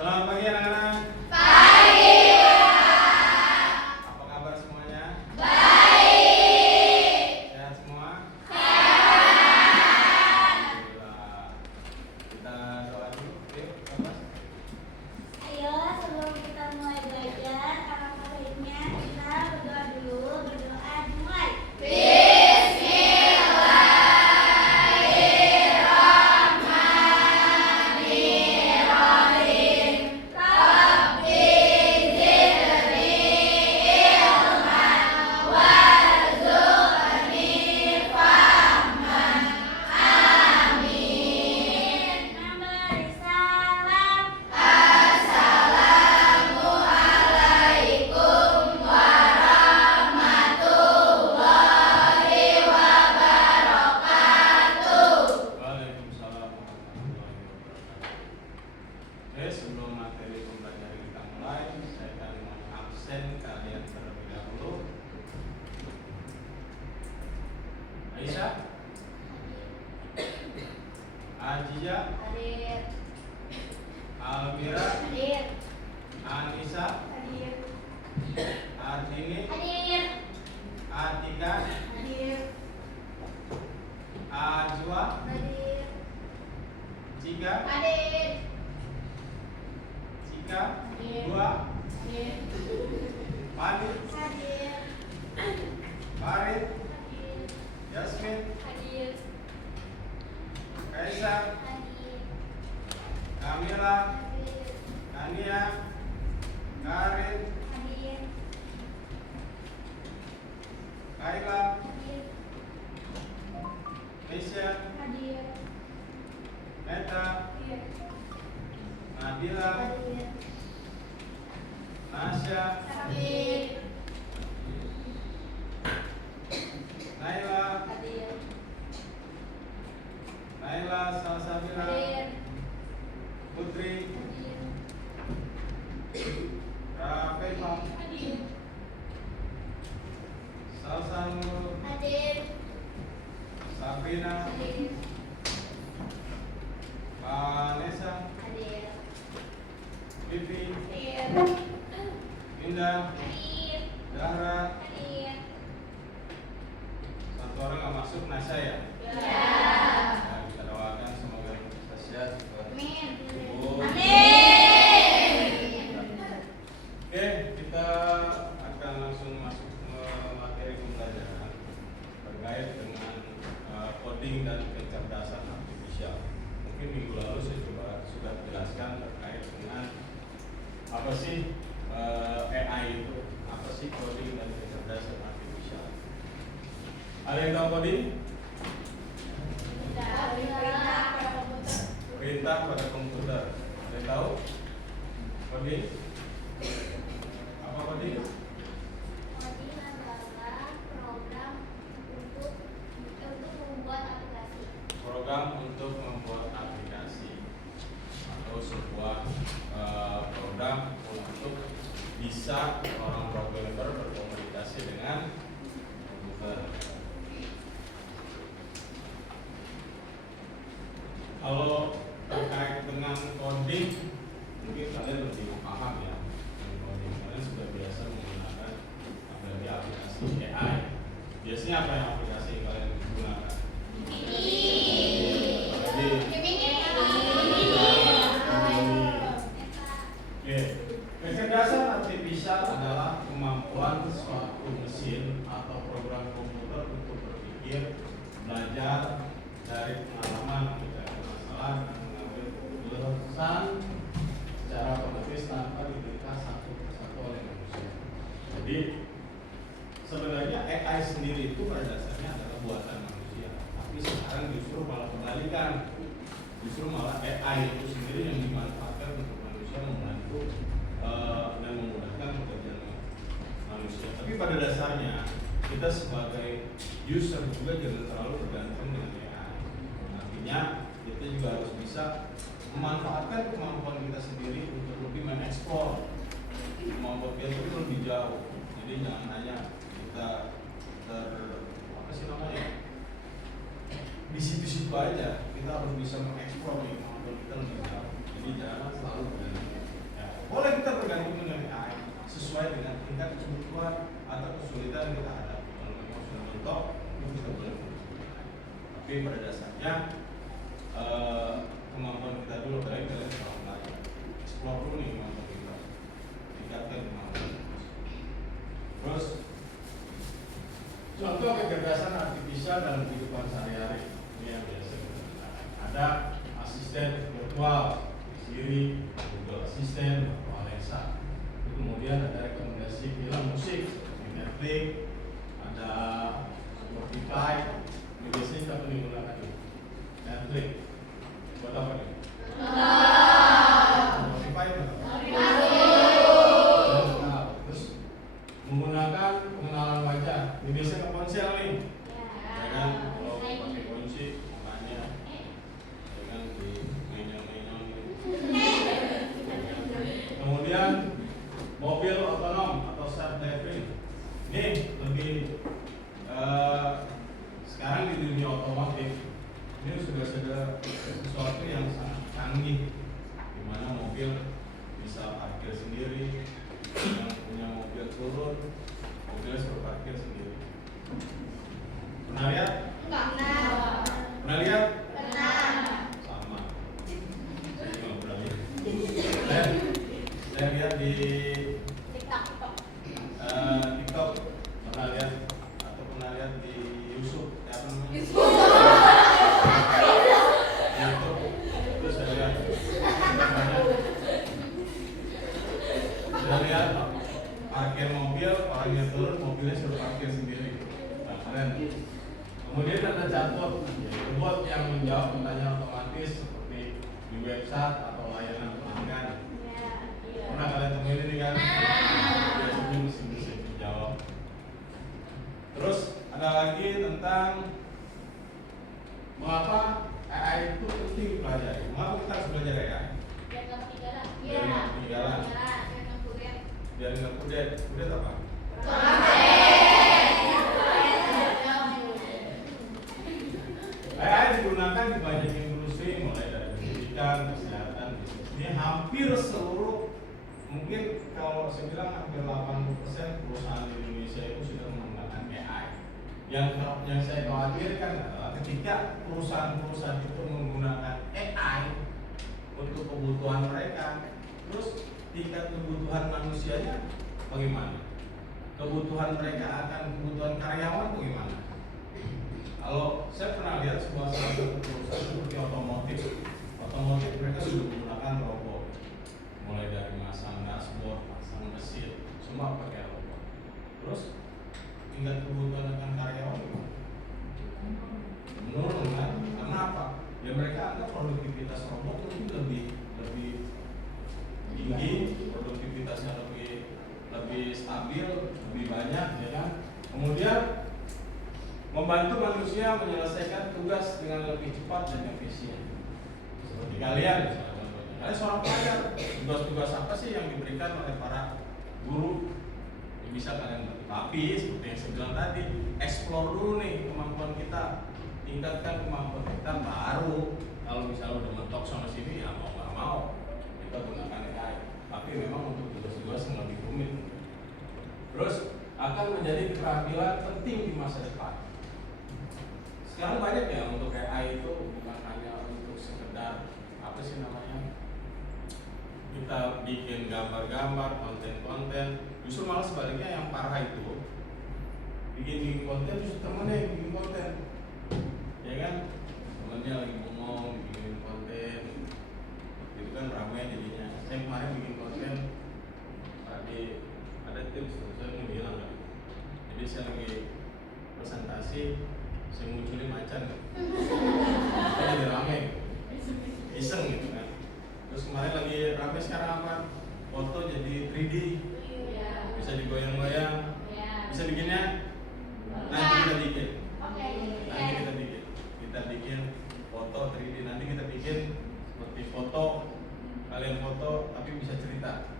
Selamat pagi anak-anak. Pagi. Apa kabar semuanya? Baik. Sehat semua? Sehat. Alhamdulillah. Kita doa dulu. Yuk, Bapak. Ayo sebelum kita mulai belajar, alangkah baiknya kita berdoa dulu. Berdoa dimulai. Memberi salam. Waalaikumsalam warahmatullahi wabarakatuh. Oke, sebelum materi pembelajaran kita mulai, saya akan mohon absen kalian terlebih dahulu. Aisyah, Ajija, Hadir. Almira, Hadir. Anissa, Hadir. Artini, Hadir. Atika, Hadir. Ajwa, Hadir. Cika, Hadir. Cika, Hadir. Dua, Hadir. Fani, Hadir. Farid, Hadir. Yasmin, Hadir. Kaisar, Hadir. Kamila, Hadir. Kania, Karin, Hadir. Kaila, Hadir. Nisha, Hadir. Meta, Hadir. Nabila, Hadir. Nasya, Hadir. Naila, Hadir. Naila, Salsabila, Hadir. Putri, Hadir. Rafefa, Hadir. Salsanur, Hadir. Sabrina, Hadir. Vanessa, Hadir. Vivi, Hadir. Indah, Hadir. Dahra. Hadir. Satu orang nggak masuk, Nasya ya? Ya. Nah, kita doakan semoga kita sehat. Amin. Oh. Amin. Oke, kita akan langsung masuk ke materi pembelajaran terkait dengan coding dan kecerdasan artifisial. Mungkin minggu lalu saya sudah jelaskan terkait dengan apa sih AI itu, apa sih coding dan kecerdasan artifisial. Ada yang tahu coding? Perintah pada komputer. Ada yang tahu? Coding? Apa coding? Coding adalah program untuk membuat aplikasi. Program untuk membuat aplikasi atau sebuah program untuk bisa orang programmer berkomunikasi dengan komputer. Kalau terkait dengan coding, mungkin kalian lebih paham ya. Coding kalian sudah biasa menggunakan aplikasi AI. Biasanya apa yang aplikasi yang kalian gunakan? Oke, kecerdasan artifisial adalah kemampuan suatu mesin atau program komputer untuk berpikir, belajar dari pengalaman, mencari masalah, dan mengambil keputusan secara otomatis tanpa diberikan satu persatu oleh manusia. Jadi sebenarnya AI sendiri itu pada dasarnya adalah buatan manusia, tapi sekarang justru malah kebalikan. Justru malah AI itu sendiri yang dimanfaatkan untuk manusia membantu dan memudahkan pekerjaan manusia. Tapi pada dasarnya kita sebagai user juga jangan terlalu bergantung dengan AI. Artinya kita juga harus bisa memanfaatkan kemampuan kita sendiri untuk lebih mengeksplor kemampuan kita itu lebih jauh. Jadi jangan hanya kita di situ-situ aja, kita harus bisa mengeksplor kemampuan kita lebih jauh. Jadi jangan selalu bergantung sesuai dengan tingkat kebutuhan atau kesulitan yang kita hadapi. Kalau memang sudah mentok, itu kita boleh menggunakan. Tapi pada dasarnya kemampuan kita dulu, baik kalian kalau belajar explore dulu nih kemampuan kita, tingkatkan kemampuan. Terus contoh kecerdasan artifisial dalam kehidupan sehari-hari ini yang biasa kita gunakan. Ada asisten virtual Siri, Google Assistant, atau Alexa. Kemudian ada rekomendasi film musik di Netflix, ada Spotify. Ini biasanya siapa yang menggunakan ini? Netflix. Buat apa nih? Spotify itu apa? Terus menggunakan pengenalan wajah. Ini biasanya ke ponsel nih. Ya kan? Kalau pakai kunci, makanya jangan di mainan-mainan gitu. Kemudian mobil otonom atau self driving. Ini lebih sekarang di dunia otomotif ini sudah sesuatu yang sangat canggih, di mana mobil bisa parkir sendiri, yang punya mobil turun, mobilnya suruh parkir sendiri. Pernah lihat? Pernah lihat? Sama. Saya juga pernah lihat. Saya lihat di TikTok. Pernah lihat atau pernah lihat di YouTube? Apa namanya? YouTube. Terus saya lihat. Saya lihat parkir mobil, orangnya turun, mobilnya suruh parkir sendiri. Nah, keren. Kemudian ada chatbot, yaitu bot yang menjawab pertanyaan otomatis seperti di website atau layanan pelanggan. Pernah kalian temuin ini kan? Biasanya mesin-mesin dijawab. Terus ada lagi tentang mengapa AI itu penting dipelajari. Mengapa kita harus belajar AI? Biar nggak ketinggalan. Biar nggak kudet. Kudet apa? AI digunakan di banyak industri, mulai dari pendidikan, kesehatan, bisnis. Ini hampir seluruh, mungkin kalau saya bilang hampir 80% perusahaan di Indonesia itu sudah menggunakan AI. Yang saya khawatirkan adalah ketika perusahaan-perusahaan itu menggunakan AI untuk kebutuhan mereka, terus tingkat kebutuhan manusianya bagaimana? Kebutuhan mereka akan kebutuhan karyawan bagaimana? Kalau saya pernah lihat salah satu perusahaan seperti otomotif mereka sudah menggunakan robot, mulai dari masang dashboard, masang mesin, semua pakai robot. Terus tingkat kebutuhan akan karyawan menurun kan? Karena apa? Ya mereka anggap produktivitas robot itu lebih tinggi, produktivitasnya lebih stabil, lebih banyak, ya kan? Kemudian membantu manusia menyelesaikan tugas dengan lebih cepat dan efisien. Seperti kalian, misalnya contohnya, kalian seorang pelajar, tugas-tugas apa sih yang diberikan oleh para guru? Ya, bisa kalian bantu. Tapi seperti yang saya bilang tadi, explore dulu nih kemampuan kita, tingkatkan kemampuan kita, baru kalau misalnya udah mentok sama sini, ya mau nggak mau kita gunakan AI. Tapi memang untuk tugas-tugas yang lebih rumit. Terus akan menjadi keterampilan penting di masa depan. Sekarang banyak ya untuk AI itu bukan hanya untuk sekedar apa sih namanya, kita bikin gambar-gambar, konten-konten. Justru malah sebaliknya yang parah itu bikin konten justru temennya yang bikin konten, ya kan? Temennya lagi ngomong bikin konten, itu kan ramai jadinya. Saya kemarin bikin konten tadi ada tips, saya mau bilang kan. Jadi saya lagi presentasi, saya munculin macan kan, jadi rame, iseng gitu kan. Terus kemarin lagi rame sekarang apa? Foto jadi 3D, bisa digoyang-goyang, bisa bikinnya. Nanti kita bikin, kita bikin foto 3D. Nanti kita bikin seperti foto, kalian foto tapi bisa cerita,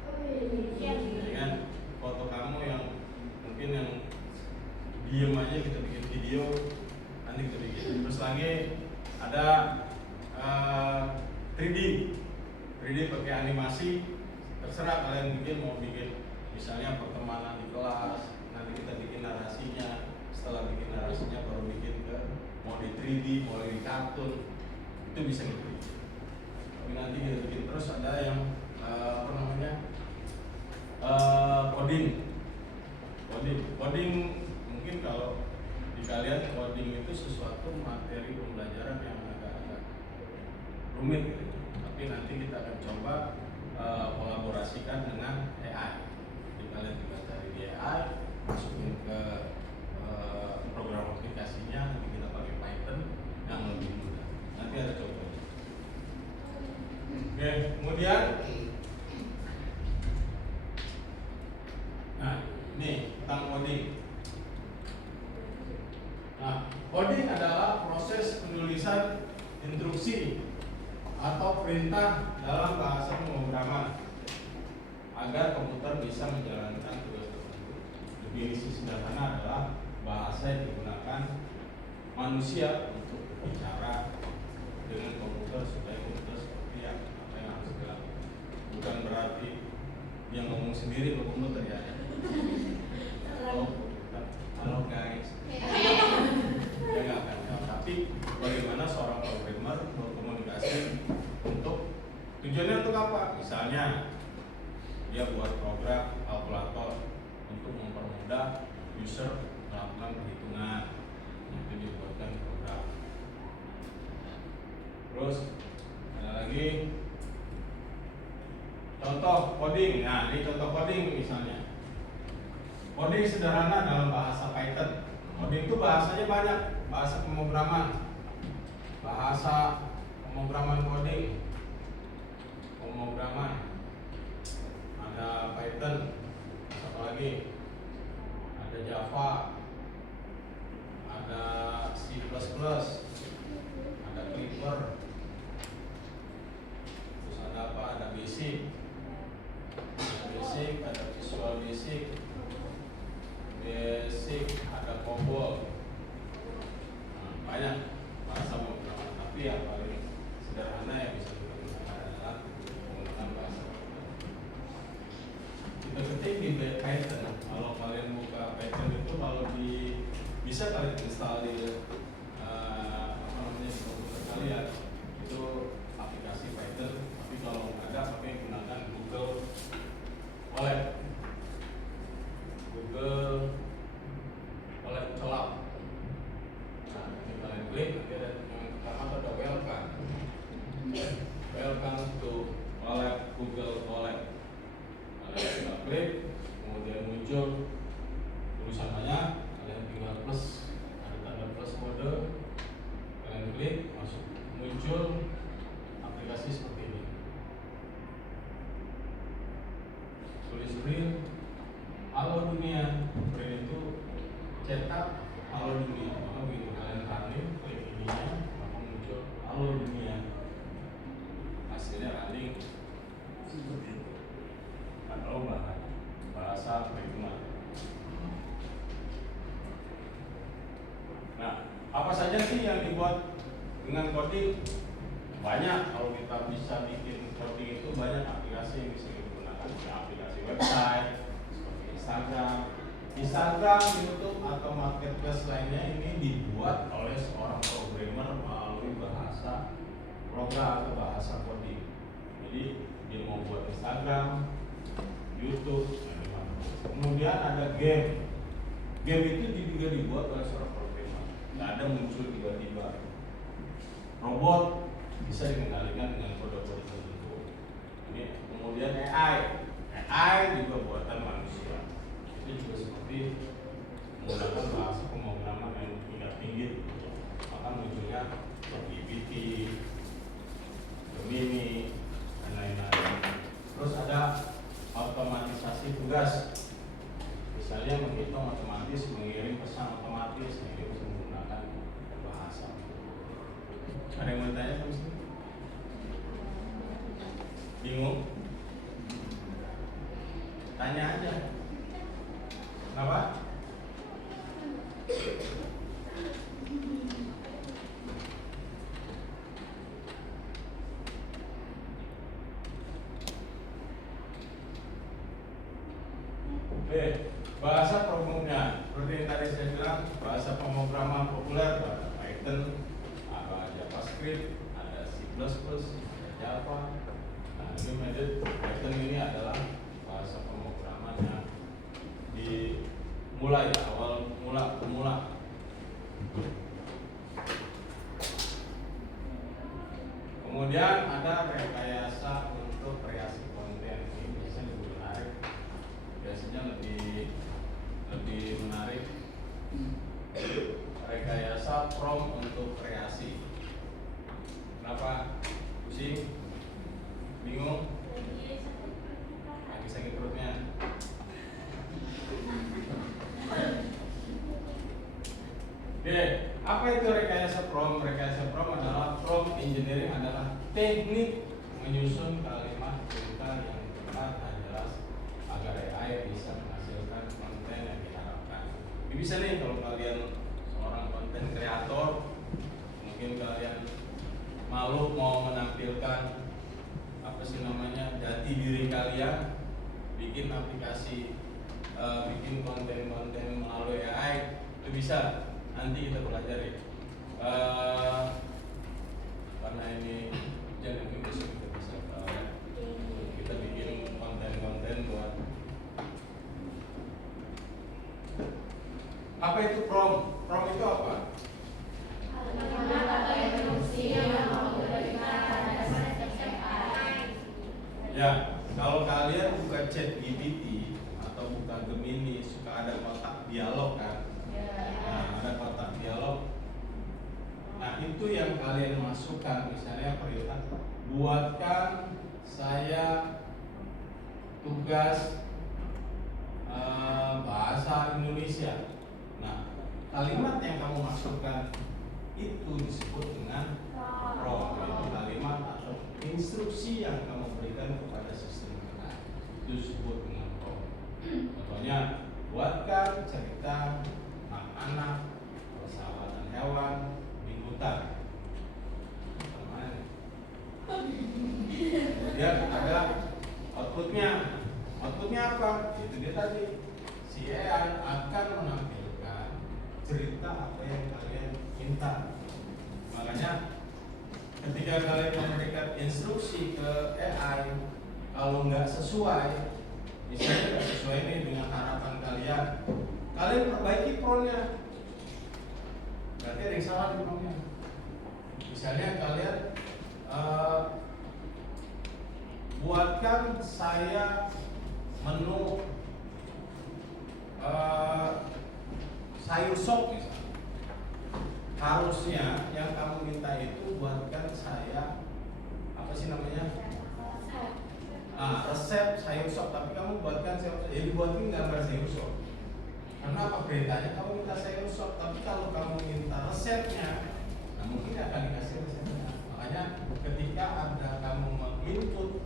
ya kan? Foto kamu yang mungkin yang diem aja kita bikin video, nanti kita bikin. Terus lagi ada 3D pakai animasi, terserah kalian bikin, mau bikin Misalnya pertemanan di kelas, nanti kita bikin narasinya. Setelah bikin narasinya baru bikin mau di 3D, mau di kartun, itu bisa gitu. Tapi nanti kita bikin terus ada yang coding mungkin kalau di kalian coding itu sesuatu materi pembelajaran yang agak rumit gitu. Tapi nanti kita akan coba kolaborasikan dengan AI. Jadi kalian tinggal cari di AI, masukin ke program aplikasinya, nanti kita pakai Python yang lebih mudah. Nanti ada contohnya. Oke, kemudian nah, ini tentang coding. Nah, coding adalah proses penulisan instruksi atau perintah dalam bahasa pemrograman agar komputer bisa menjalankan tugas tertentu. Definisi sederhana adalah bahasa yang digunakan manusia untuk bicara dengan komputer supaya komputer seperti apa yang harus dilakukan. Bukan berarti dia ngomong sendiri ke komputer ya. Halo guys. Ya nggak akan. Tapi bagaimana seorang programmer berkomunikasi untuk tujuannya untuk apa? Misalnya dia buat program kalkulator untuk mempermudah user melakukan perhitungan, itu dibuatkan program. Terus ada lagi contoh coding. Nah, ini contoh coding misalnya. Coding sederhana dalam bahasa Python. Coding itu bahasanya banyak, bahasa pemrograman coding, pemrograman. Ada Python, apa lagi? Ada Java, ada C++, ada Clipper, terus ada apa? Ada Basic, ada Visual Basic, ada COBOL. Nah, banyak bahasa pemrograman, tapi yang paling sederhana yang bisa kita gunakan adalah menggunakan bahasa pemrograman. Kita ketik di Python. Kalau kalian buka Python itu bisa kalian install di di komputer kalian, itu aplikasi Python. Tapi kalau nggak ada, pakai gunakan Google Colab. Colab. Nah, ini kalian klik, nanti ada yang pertama ada welcome to Colab, Google Colab. Kalian tinggal klik, kemudian muncul tulisan banyak, kalian tinggal plus, ada tanda plus mode, kalian klik, masuk, muncul aplikasi seperti ini. Tulis print, halo dunia, print itu cetak halo dunia. Maka begitu kalian running, klik ininya, maka muncul halo dunia. Hasilnya running seperti itu. Atau bahasa perhitungan. Nah, apa saja sih yang dibuat dengan coding? Banyak. Kalau kita bisa bikin coding itu banyak aplikasi yang bisa digunakan. Aplikasi website seperti Instagram, YouTube atau marketplace lainnya ini dibuat oleh seorang programmer melalui bahasa program atau bahasa coding. Jadi dia mau buat Instagram, YouTube, kemudian ada game. Game itu juga dibuat oleh seorang programmer. Nggak ada muncul tiba-tiba. Robot bisa dikendalikan dengan kode-kode tertentu. Ini kemudian AI juga buatan manusia. Itu juga seperti menggunakan bahasa pemrograman yang tingkat tinggi. Maka munculnya GPT, Gemini, dan lain-lain. Terus ada otomatisasi tugas. Misalnya menghitung otomatis, mengirim pesan otomatis, ini bisa menggunakan bahasa. Ada yang mau tanya sama sini? Bingung? Tanya aja. Kenapa? B. Bahasa pemrograman. Seperti yang tadi saya bilang, bahasa pemrograman populer ada Python, ada JavaScript, ada C++, ada Java. Nah, ini metode Python ini adalah bahasa pemrograman yang dimulai awal pemula. Kemudian ada rekayasa untuk kreasi konten. Ini biasanya lebih menarik. Biasanya lebih menarik. Rekayasa prompt untuk kreasi. Kenapa? Pusing? Bingung? Lagi sakit perutnya? Oke, apa itu rekayasa prompt? Rekayasa prompt adalah prompt engineering adalah teknik menyusun kalimat perintah yang tepat dan jelas agar AI bisa menghasilkan konten yang diharapkan. Ini bisa nih kalau kalian seorang konten kreator, mungkin kalian malu mau menampilkan jati diri kalian, bikin aplikasi, bikin konten-konten melalui AI, itu bisa. Nanti kita pelajari. Karena ini jangan bisa kita bikin konten-konten buat apa itu prompt? Prompt itu apa? Ya, kalau kalian buka ChatGPT atau buka Gemini, suka ada kotak dialog kan? Nah, ada kotak dialog. Nah, itu yang kalian masukkan. Misalnya perintah, buatkan saya tugas bahasa Indonesia. Nah, kalimat yang kamu masukkan itu disebut dengan prompt. Itu kalimat atau instruksi yang kamu berikan kepada sistem AI. Itu disebut dengan prompt. Contohnya, buatkan cerita anak-anak, persahabatan hewan di hutan. Kemudian ada outputnya. Outputnya apa? Itu dia tadi. Si AI akan menampilkan cerita apa yang kalian minta. Makanya ketika kalian memberikan instruksi ke AI, kalau nggak sesuai, misalnya nggak sesuai ini dengan harapan kalian, kalian perbaiki prompt-nya. Berarti ada yang salah di prompt-nya. Misalnya kalian buatkan saya menu sayur sop misalnya. Harusnya yang kamu minta itu buatkan saya resep sayur sop, tapi kamu buatkan sayur sop. Jadi buatin gambar sayur sop. Karena apa perintahnya? Kamu minta sayur sop, tapi kalau kamu minta resepnya, nah mungkin akan dikasih resepnya. Makanya ketika ada kamu menginput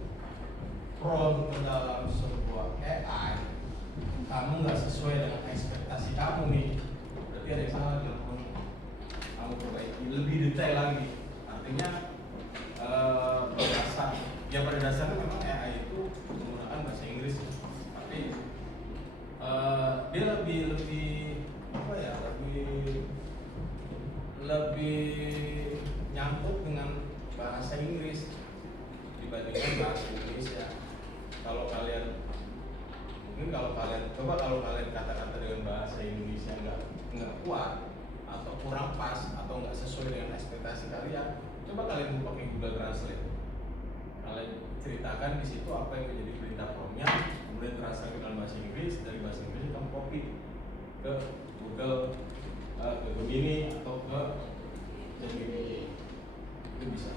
prompt ke dalam sebuah AI, kamu nggak sesuai dengan ekspektasi kamu nih, berarti ada yang salah dengan prompt. Kamu perbaiki lebih detail lagi. Artinya pada dasarnya memang AI itu menggunakan bahasa Inggris, tapi dia lebih nyangkut dengan bahasa Inggris dibandingkan bahasa Indonesia. Kalau kalian kata-kata dengan bahasa Indonesia nggak kuat atau kurang pas atau nggak sesuai dengan ekspektasi kalian, coba kalian pakai Google Translate. Kalian ceritakan di situ apa yang menjadi perintah prompt-nya, kemudian translate dalam bahasa Inggris, dari bahasa Inggris kamu copy ke Google, ke Gemini atau ke ChatGPT. Itu bisa.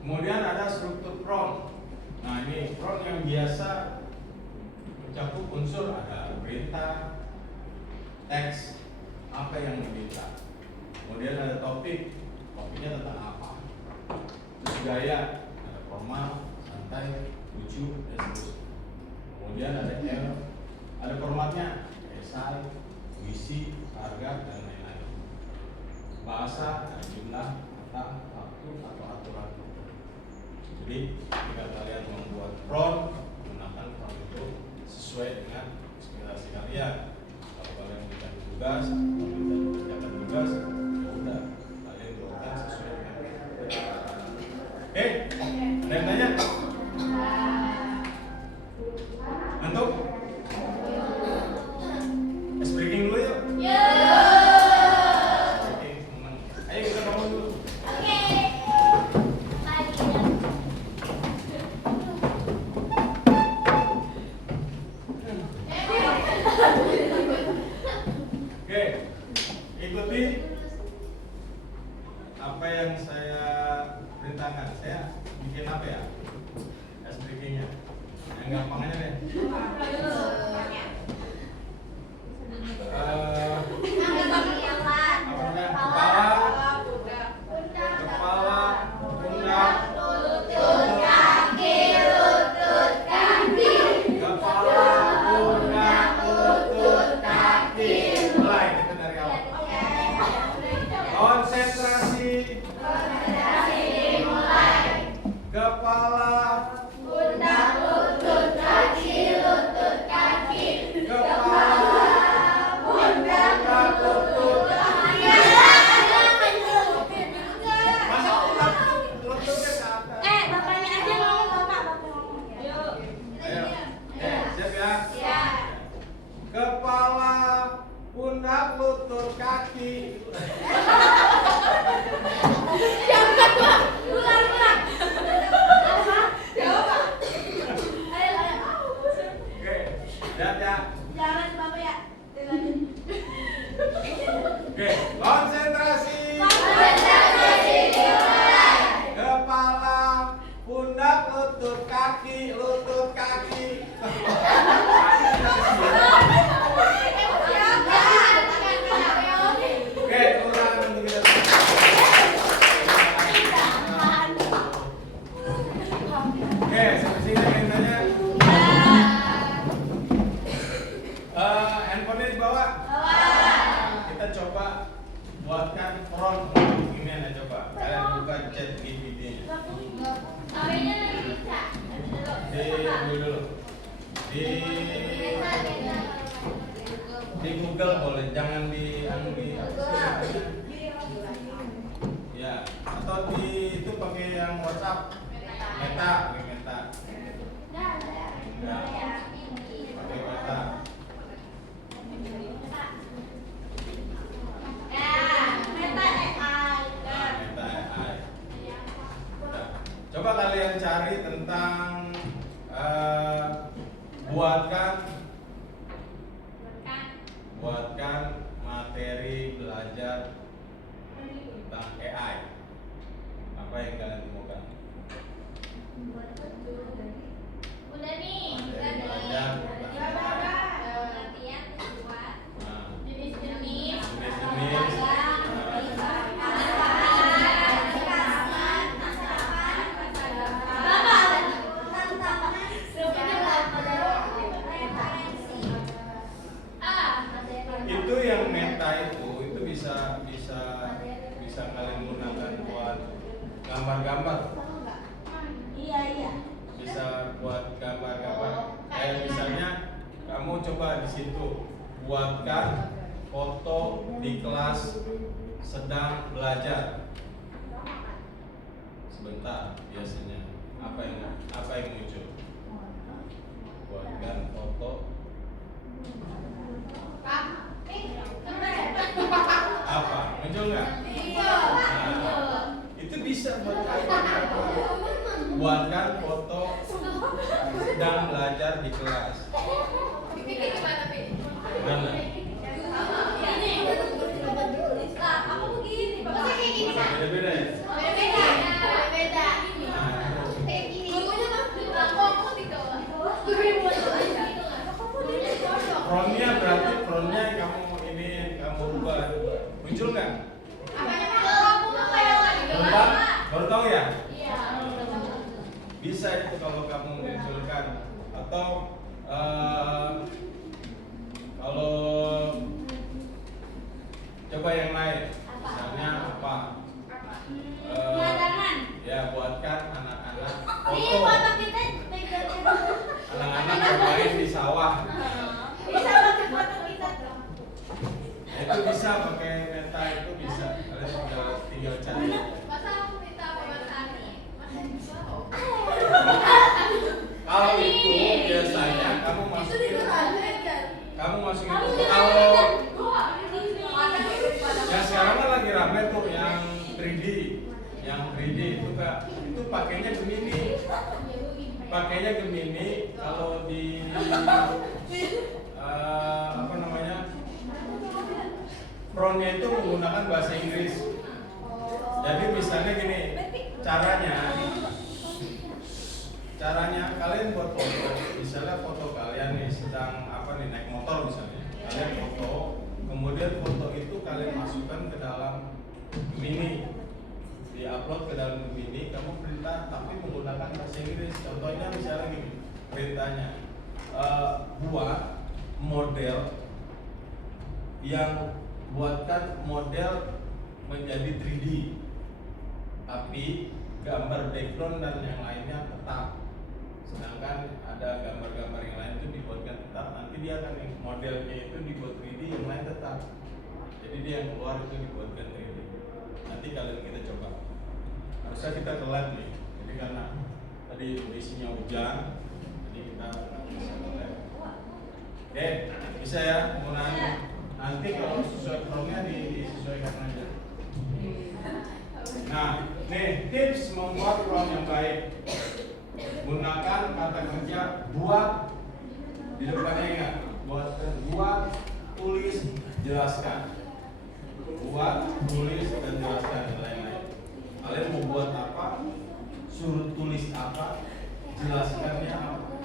Kemudian ada struktur prompt. Nah, ini prompt yang biasa mencakup unsur ada perintah, teks, apa yang diminta. Kemudian ada topiknya tentang apa. Terus gaya, ada formal, santai, lucu, dan seterusnya. Kemudian ada formatnya, esai, puisi, harga, dan lain-lain. Bahasa, ada jumlah, kata, waktu, atau aturan. Jadi jika kalian membuat front, gunakan front itu sesuai dengan inspirasi kalian. Kalau kalian memberikan tugas, mengerjakan tugas, ya udah kalian buatkan sesuai dengan. Oke, ada yang tanya? Ngantuk? Speaking dulu yuk. Speaking, teman. Ayo kita bangun dulu. Oke, ikuti apa yang saya perintahkan. Saya bikin apa ya? Speakingnya. Yang gampang aja deh. Konsentrasi. Kepala. Pundak, lutut, kaki, lutut, kaki. Kepala. Pundak, lutut. Masa lututnya ke atas? Bapaknya aja ngomong, bapak ngomong. Ayo. Siap ya? Ya. Kepala, pundak, lutut, kaki. Ulang. Oke, lihat ya. Jangan bapak ya. Oke, konsentrasi. Kepala, pundak, lutut, kaki, lutut, kaki. Oke, ulang untuk kita. Oke, sampai sini ada yang tanya. Handphonenya dibawa. Kita coba buatkan front untuk ini ya, coba. Kalian buka chat GPT-nya. Dulu. Di Google boleh, jangan di ya, atau di itu pakai yang WhatsApp. Meta. Ya, pakai Meta. Meta AI. Nah, coba kalian cari tentang buatkan materi belajar tentang AI. Apa yang kalian temukan? Udah nih. Belajar Jenis-jenis. itu yang meta itu bisa kalian gunakan buat gambar-gambar. Iya. Bisa buat gambar-gambar. Kayak misalnya kamu coba di situ buatkan foto di kelas sedang belajar. Sebentar biasanya apa yang muncul? Buatkan foto. Apa? Muncul nggak? Nah, itu bisa buat kalian buatkan foto sedang belajar di kelas. Gimana? Beda-beda ya? Frontnya kamu ubah. Muncul nggak? Baru tahu ya? Bisa itu kalau kamu munculkan atau kalau coba yang lain, misalnya apa? Ya buatkan anak-anak Yang 3D itu Kak, itu pakainya Gemini. Pakainya Gemini kalau di apa namanya? Frontnya itu menggunakan bahasa Inggris. Jadi misalnya gini, caranya kalian buat foto, misalnya foto kalian nih sedang apa nih naik motor misalnya, kalian foto, kemudian foto itu kalian masukkan ke dalam Gemini, diupload ke dalam Gemini, kamu perintah tapi menggunakan bahasa Inggris. Contohnya misalnya gini, perintahnya buat model buatkan model menjadi 3D, tapi gambar background dan yang lainnya tetap. Sedangkan ada gambar-gambar yang lain itu dibuatkan tetap, nanti dia akan modelnya itu dibuat 3D, yang lain tetap. Jadi dia yang keluar itu dibuatkan 3D. Nanti kalian kita coba. Harusnya kita telat nih, jadi karena tadi kondisinya hujan, jadi kita nggak bisa telat. Oke, bisa ya penggunaannya. Nanti kalau sesuai promnya disesuaikan aja. Nah, nih tips membuat prom yang baik. Gunakan kata kerja buat, di depannya ingat, buat, tulis, jelaskan. Buat, tulis, dan jelaskan dan lain-lain. Kalian mau buat apa? Suruh tulis apa? Jelaskannya apa?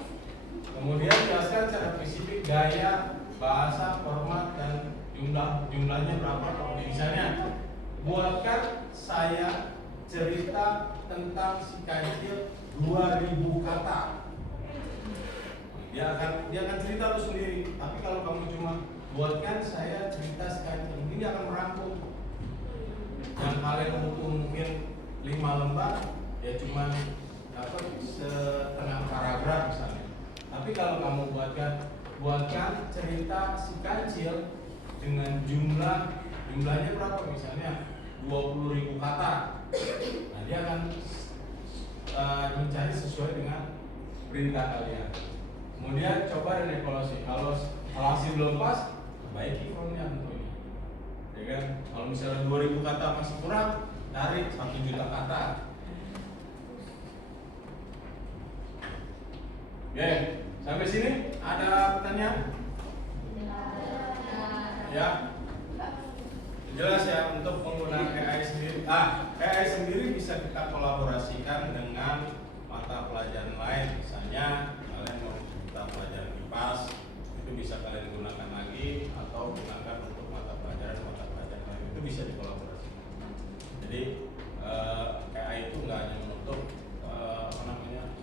Kemudian jelaskan secara spesifik gaya, bahasa, format, dan jumlahnya berapa. Misalnya, buatkan saya cerita tentang si kancil 2000 kata. Dia akan cerita itu sendiri. Tapi kalau kamu cuma buatkan saya cerita si kancil, ini dia akan merangkum. Yang kalian butuh mungkin 5 lembar, ya cuma setengah paragraf misalnya. Tapi kalau kamu buatkan cerita si kancil dengan jumlahnya berapa, misalnya 20.000 kata. Nah, dia akan mencari sesuai dengan perintah kalian. Kemudian coba dan evaluasi. Kalau hasil belum pas, perbaiki frontnya tentunya. Ya kan? Kalau misalnya 2000 kata masih kurang, cari 1 juta kata. Oke, sampai sini ada pertanyaan? Ya. Jelas ya, untuk penggunaan AI sendiri. AI sendiri bisa kita kolaborasikan dengan mata pelajaran lain. Misalnya kalian mau mata pelajaran IPAS, itu bisa kalian gunakan lagi, atau gunakan untuk mata pelajaran lain, itu bisa dikolaborasikan. Jadi AI itu nggak hanya menutup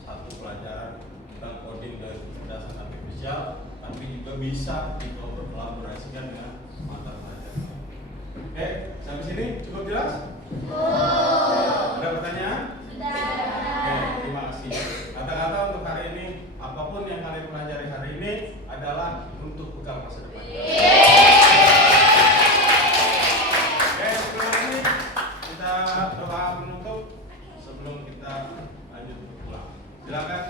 satu pelajaran tentang coding dari kecerdasan artifisial, tapi juga bisa dikolaborasikan dengan mata pelajaran. Oke, sampai sini cukup jelas? Ada pertanyaan? Oke, terima kasih. Kata-kata untuk hari ini, apapun yang kalian pelajari hari ini adalah untuk bekal masa depan. Oke, sebelum ini kita doa penutup sebelum kita lanjut pulang. Silakan.